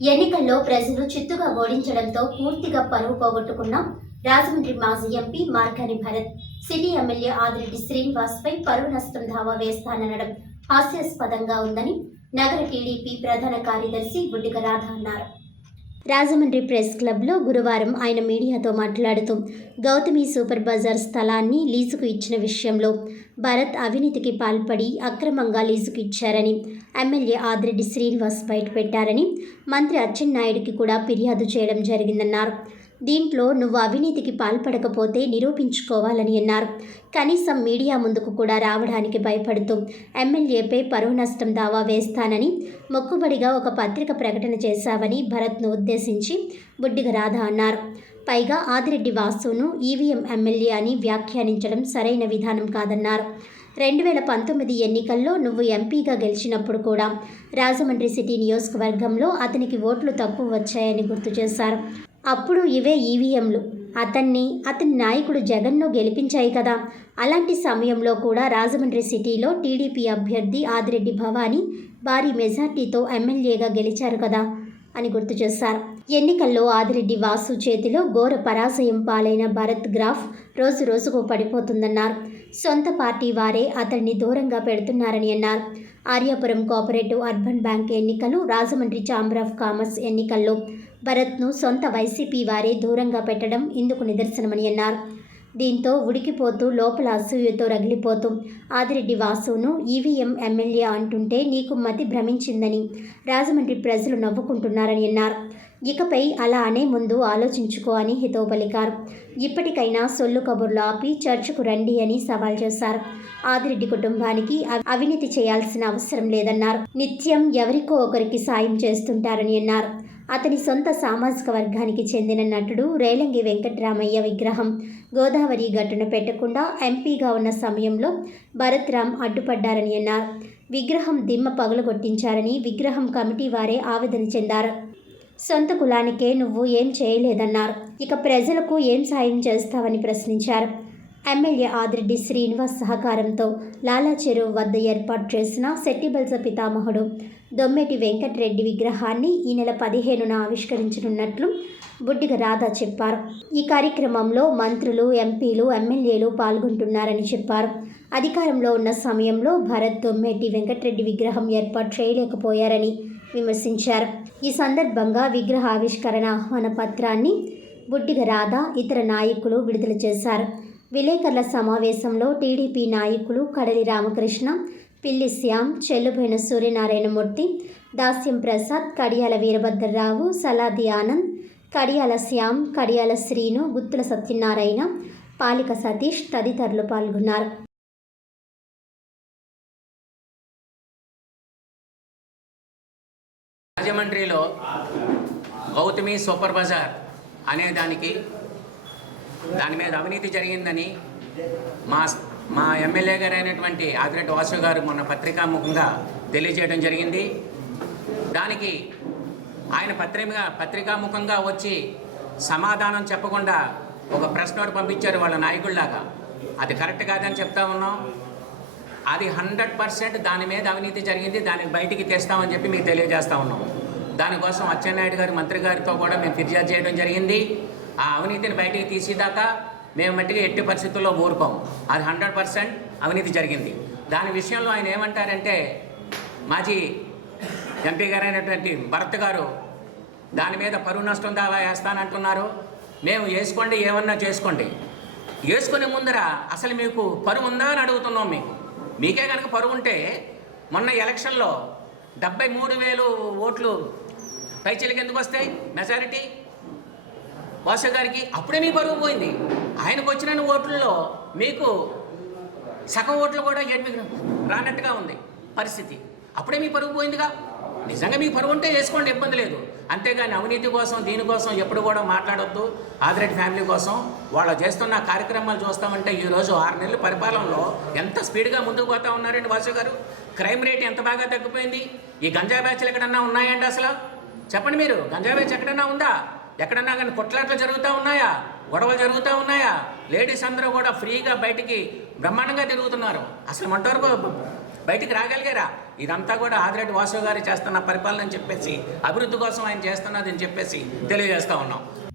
ఎన్నికల్లో ప్రజలు చిత్తుగా ఓడించడంతో పూర్తిగా పరువు పోగొట్టుకున్న రాజమండ్రి మాజీ MP Margani Bharat city MLA Adireddy శ్రీనివాస్పై పరువు నష్టం దావా వేస్తాననడం హాస్యాస్పదంగా ఉందని నగర టీడీపీ ప్రధాన కార్యదర్శి బుడ్డిగ రాధ అన్నారు. రాజమండ్రి ప్రెస్ క్లబ్లో గురువారం ఆయన మీడియాతో మాట్లాడుతూ గౌతమి సూపర్ బజార్ స్థలాన్ని లీజుకు ఇచ్చిన విషయంలో భరత్ అవినీతికి పాల్పడి అక్రమంగా లీజుకు ఇచ్చారని ఎమ్మెల్యే ఆదిరెడ్డి శ్రీనివాస్ బయటపెట్టారని మంత్రి అచ్చెన్నాయుడికి కూడా ఫిర్యాదు చేయడం జరిగిందన్నారు. దీంట్లో నువ్వు అవినీతికి పాల్పడకపోతే నిరూపించుకోవాలని అన్నారు. కనీసం మీడియా ముందుకు కూడా రావడానికి భయపడుతూ ఎమ్మెల్యేపై పరువు నష్టం దావా వేస్తానని మొక్కుబడిగా ఒక పత్రిక ప్రకటన చేశావని భరత్ను ఉద్దేశించి బుడ్డిగ రాధ అన్నారు. పైగా ఆదిరెడ్డి వాసును ఈవీఎం ఎమ్మెల్యే అని వ్యాఖ్యానించడం సరైన విధానం కాదన్నారు. 2019 ఎన్నికల్లో నువ్వు ఎంపీగా గెలిచినప్పుడు కూడా రాజమండ్రి సిటీ నియోజకవర్గంలో అతనికి ఓట్లు తక్కువ వచ్చాయని గుర్తు చేశారు. అప్పుడు ఇవే ఈవీఎంలు అతని నాయకుడు జగన్ను గెలిపించాయి కదా. అలాంటి సమయంలో కూడా రాజమండ్రి సిటీలో టీడీపీ అభ్యర్థి ఆదిరెడ్డి భవానీ భారీ మెజార్టీతో ఎమ్మెల్యేగా గెలిచారు కదా అని గుర్తు చేశారు. ఎన్నికల్లో ఆదిరెడ్డి వాసు చేతిలో ఘోర పరాజయం పాలైన భరత్ గ్రాఫ్ రోజు రోజుకు పడిపోతుందన్నారు. సొంత పార్టీ వారే అతన్ని దూరంగా పెడుతున్నారని అన్నారు. ఆర్యాపురం కోఆపరేటివ్ అర్బన్ బ్యాంక్ ఎన్నికలు, రాజమండ్రి ఛాంబర్ ఆఫ్ కామర్స్ ఎన్నికల్లో భరత్ను సొంత వైసీపీ వారే దూరంగా పెట్టడం ఇందుకు నిదర్శనమని అన్నారు. దీంతో ఉడికిపోతూ లోపల అసూయతో రగిలిపోతూ ఆదిరెడ్డి వాసును ఈవీఎం ఎమ్మెల్యే అంటుంటే నీకు మతి భ్రమించిందని రాజమండ్రి ప్రజలు నవ్వుకుంటున్నారని అన్నారు. ఇకపై అలా అనే ముందు ఆలోచించుకో అని హితవు పలికారు. ఇప్పటికైనా సొల్లు కబుర్లు ఆపి చర్చకు రండి అని సవాల్ చేశారు. ఆదిరెడ్డి కుటుంబానికి అవినీతి చేయాల్సిన అవసరం లేదన్నారు. నిత్యం ఎవరికో ఒకరికి సాయం చేస్తుంటారని అన్నారు. అతని సొంత సామాజిక వర్గానికి చెందిన నటుడు రేలంగి వెంకట్రామయ్య విగ్రహం గోదావరి గట్టున పెట్టకుండా ఎంపీగా ఉన్న సమయంలో భరత్ రామ్ అడ్డుపడ్డారని అన్నారు. విగ్రహం దిమ్మ పగులగొట్టించారని విగ్రహం కమిటీ వారే ఆవేదన చెందారు. సొంత కులానికే నువ్వు ఏం చేయలేదన్నారు. ఇక ప్రజలకు ఏం సాయం చేస్తావని ప్రశ్నించారు. ఎమ్మెల్యే ఆదిరెడ్డి శ్రీనివాస్ సహకారంతో లాలా చెరువు వద్ద ఏర్పాటు చేసిన సెట్టిబల్స పితామహుడు దొమ్మేటి వెంకటరెడ్డి విగ్రహాన్ని ఈ నెల 15న ఆవిష్కరించనున్నట్లు బుడ్డిగ రాధ చెప్పారు. ఈ కార్యక్రమంలో మంత్రులు, ఎంపీలు, ఎమ్మెల్యేలు పాల్గొంటున్నారని చెప్పారు. అధికారంలో ఉన్న సమయంలో భరత్ దొమ్మేటి వెంకటరెడ్డి విగ్రహం ఏర్పాటు చేయలేకపోయారని విమర్శించారు. ఈ సందర్భంగా విగ్రహ ఆవిష్కరణ ఆహ్వాన పత్రాన్ని బుడ్డిగ రాధ, ఇతర నాయకులు విడుదల చేశారు. విలేకరుల సమావేశంలో టీడీపీ నాయకులు కడలి రామకృష్ణ, పిల్లి శ్యామ్, చెల్లుబోయిన సూర్యనారాయణమూర్తి, దాస్యం ప్రసాద్, కడియాల వీరభద్రరావు, సలాది ఆనంద్, కడియాల శ్యామ్, కడియాల శ్రీను, గుత్తుల సత్యనారాయణ, పాలిక సతీష్ తదితరులు పాల్గొన్నారు. రాజమండ్రిలో గౌతమి సూపర్ బజార్ అనే దాని మీద అవినీతి జరిగిందని మా ఎమ్మెల్యే గారు అయినటువంటి ఆదిరెడ్డి వాసు గారు మొన్న పత్రికాముఖంగా తెలియజేయడం జరిగింది. దానికి ఆయన పత్రికాముఖంగా వచ్చి సమాధానం చెప్పకుండా ఒక ప్రెస్ నోట్ పంపించారు వాళ్ళ నాయకుల్లాగా. అది కరెక్ట్ కాదని చెప్తా ఉన్నాం. అది 100% దాని మీద అవినీతి జరిగింది, దానికి బయటికి తెస్తామని చెప్పి మీకు తెలియజేస్తూ ఉన్నాం. దానికోసం అచ్చెన్నాయుడు గారు మంత్రి గారితో కూడా మేము ఫిర్యాదు చేయడం జరిగింది. ఆ అవినీతిని బయటికి తీసేదాకా మేము మట్టిగా ఎట్టి పరిస్థితుల్లో ఊరుకోం. అది 100% అవినీతి జరిగింది. దాని విషయంలో ఆయన ఏమంటారంటే, మాజీ ఎంపీ గారైనటువంటి భరత్ గారు దాని మీద పరువు నష్టం దావా వేస్తానంటున్నారు. మేము వేసుకోండి, ఏమన్నా చేసుకోండి. వేసుకునే ముందర అసలు మీకు పరువు ఉందా అని అడుగుతున్నాం. మీకే కనుక పరువు ఉంటే మొన్న ఎలక్షన్లో 73,000 ఓట్లు పైచిలకి ఎందుకు వస్తాయి మెజారిటీ వాసు గారికి? అప్పుడే మీ పరువు పోయింది. ఆయనకు వచ్చిన ఓట్లలో మీకు సగం ఓట్లు కూడా రానట్టుగా ఉంది పరిస్థితి. అప్పుడే మీ పరువు పోయిందిగా. నిజంగా మీ పరువు ఉంటే వేసుకోండి, ఇబ్బంది లేదు. అంతేగాని అవినీతి కోసం దీనికోసం ఎప్పుడు కూడా మాట్లాడొద్దు. ఆదిరెడ్డి ఫ్యామిలీ కోసం వాళ్ళు చేస్తున్న కార్యక్రమాలు చూస్తామంటే ఈరోజు 6 నెలల పరిపాలనలో ఎంత స్పీడ్గా ముందుకు పోతా ఉన్నారండి వాసు గారు. క్రైమ్ రేట్ ఎంత బాగా తగ్గిపోయింది. ఈ గంజా బ్యాచ్లు ఎక్కడన్నా ఉన్నాయండి? అసలు చెప్పండి మీరు, గంజా బ్యాచ్ ఎక్కడన్నా ఉందా? ఎక్కడన్నా కానీ కొట్లాట్లు జరుగుతూ ఉన్నాయా? గొడవలు జరుగుతూ ఉన్నాయా? లేడీస్ అందరూ కూడా ఫ్రీగా బయటికి బ్రహ్మాండంగా తిరుగుతున్నారు. అసలు మొట్టవరకు బయటికి రాగలిగారా? ఇదంతా కూడా ఆదిరెడ్డి వాసు గారు చేస్తున్న పరిపాలన అని చెప్పేసి, అభివృద్ధి కోసం ఆయన చేస్తున్నదని చెప్పేసి తెలియజేస్తూ ఉన్నాం.